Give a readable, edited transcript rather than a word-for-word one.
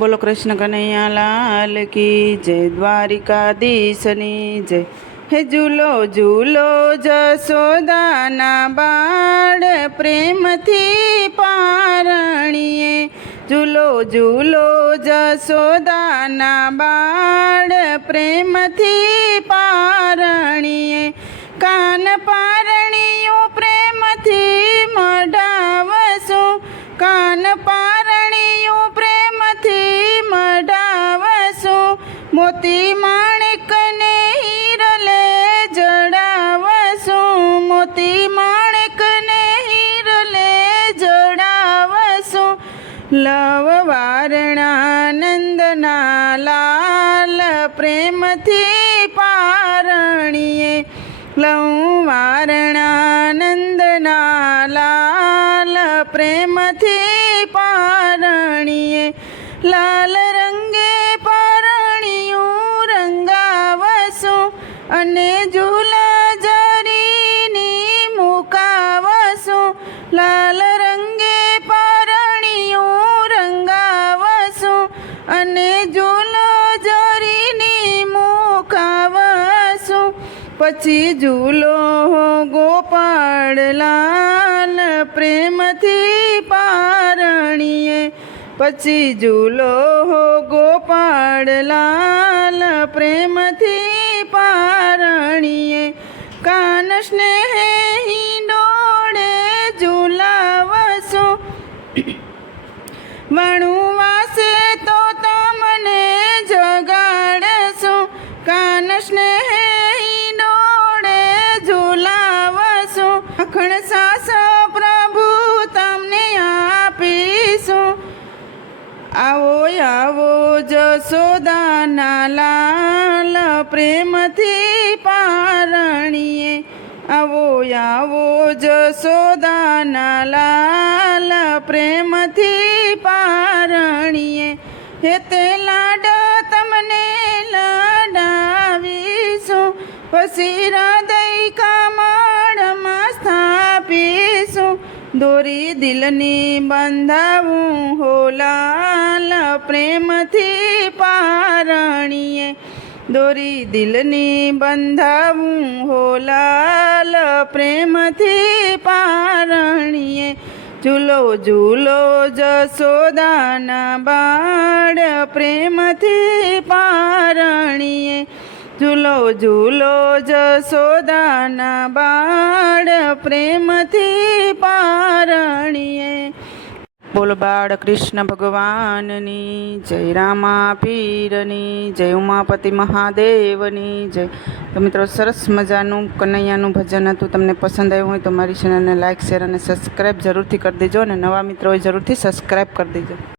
બોલો કૃષ્ણ કનૈયા લાલ કી જય, દ્વારિકાધીશની જય. હે ઝૂલો ઝૂલો જશોદાના બાળ પ્રેમથી પારણીએ. ઝૂલો ઝૂલો જશોદાના બાળ પ્રેમથી પારણીએ. કાન પારણીયું પ્રેમથી મઢાવશું, કાન પારણીયું પ્રેમથી મઢાવશું. મોતી માણેકને હીરલે જડાવશું, મોતી માણેકને હીરલે જડાવશું. લવ વારણા નંદના લાલ પ્રેમથી પારણીએ. લવ વારણા નંદના લાલ પ્રેમથી પારણીએ. લાલ રંગે પારણિયું રંગાવશું અને ઝૂલા જરીની મુકાવશું. લાલ રંગે પારણિયું રંગાવશું અને ઝૂલા જરીની મુકાવશું. પછી ઝૂલો ગોપાળ લાલ પ્રેમથી પારણીએ. પછી ઝૂલો ગોપાળ લાલ પ્રેમથી પારણીએ. કાન સ્નેહ હિંડોળે ઝૂલાવશું, વણું વાસે તો તમને જગાડશું. કાન સ્નેહ હિંડોળે ઝૂલાવશું, માખણ સાસ પ્રભુ તમને આપીશું. આવો આવો જશોદાના લાલ પ્રેમથી પારણીએ. આવો આવો જશોદાના લાલ પ્રેમથી પારણીએ. હે તે લાડ તમને લડાવીશું, પછી હૃદય કમળમાં સ્થાપીશું. દોરી દિલની બંધાવું હો લાલ પ્રેમથી પારણીએ. દોરી દિલની બંધાવું હો લાલ પ્રેમથી પારણીએ. ઝૂલો ઝૂલો જશોદાના બાળ પ્રેમથી પારણીએ. ઝૂલો ઝૂલો જશોદાના બાળ પ્રેમથી પારણીએ. બોલો બાળ કૃષ્ણ ભગવાનની જય, રામા પીરની જય, ઉમાપતિ મહાદેવની જય. તો મિત્રો, સરસ મજાનું કનૈયાનું ભજન હતું. તમને પસંદ આવ્યું હોય તો મારી ચેનલને લાઇક, શેર અને સબસ્ક્રાઈબ જરૂરથી કરી દેજો, અને નવા મિત્રો હોય જરૂરથી સબસ્ક્રાઈબ કરી દેજો.